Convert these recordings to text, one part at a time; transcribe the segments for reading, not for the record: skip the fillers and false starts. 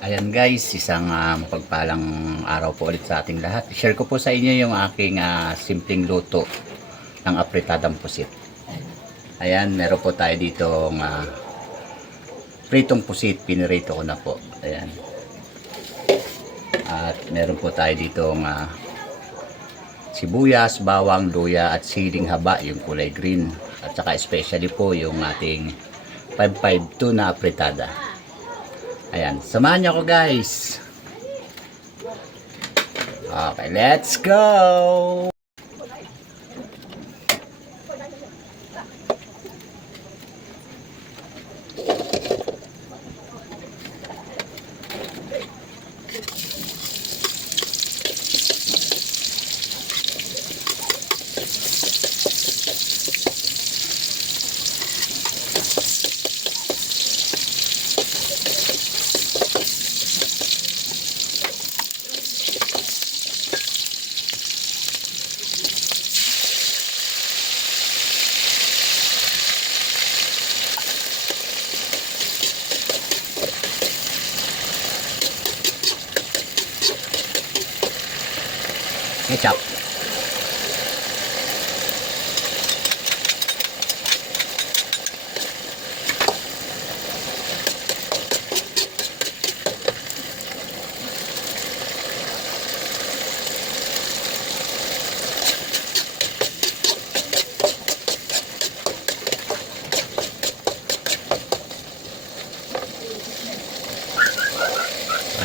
Ayan guys, isang mapagpalang araw po ulit sa ating lahat. Share ko po sa inyo yung aking simpleng luto ng apritadang pusit. Ayan, meron po tayo dito pritong pusit, pinirito ko na po. Ayan. At meron po tayo dito sibuyas, bawang, luya at siling haba, yung kulay green. At saka especially po yung ating 552 na apritada. Ayan, samahan niyo ako guys. Okay, let's go! Ketchup.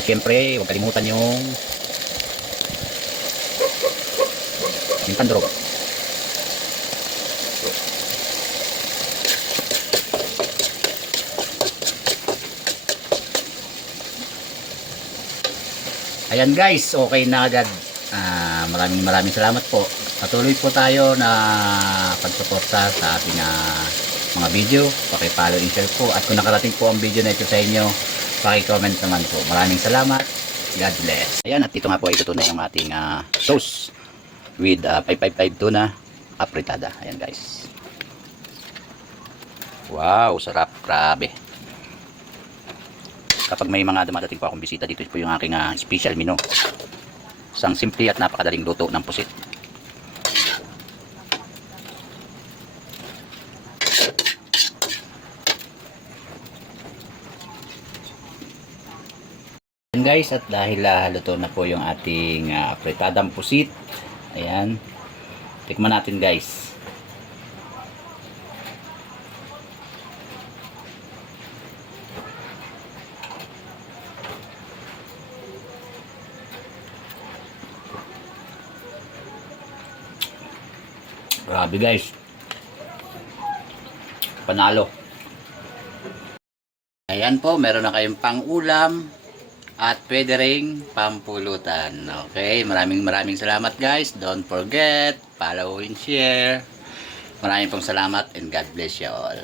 Siyempre, huwag kalimutan yung pandurog. Ayan guys, okay na agad. Maraming salamat po. Patuloy po tayo na pagsuporta sa ating mga video. Paki-follow and share po. At kung nakarating po ang video na ito sa inyo, paki-comment naman po. Maraming salamat. God bless. Ayan, at ito nga po, ito na yung ating sauce with 555 tuna apritada. Ayan guys. Wow, sarap. Grabe. Kapag may mga dumadating po akong bisita, dito po yung aking special menu. Isang simple at napakadaling luto ng pusit. Ayan guys, at dahil luto na po yung ating apritadang pusit, ayan, tikman natin guys. Grabe guys, panalo. Ayan po, meron na kayong pang-ulam at pwede ring pampulutan. Okay, maraming salamat guys. Don't forget, follow and share. Maraming pong salamat and God bless you all.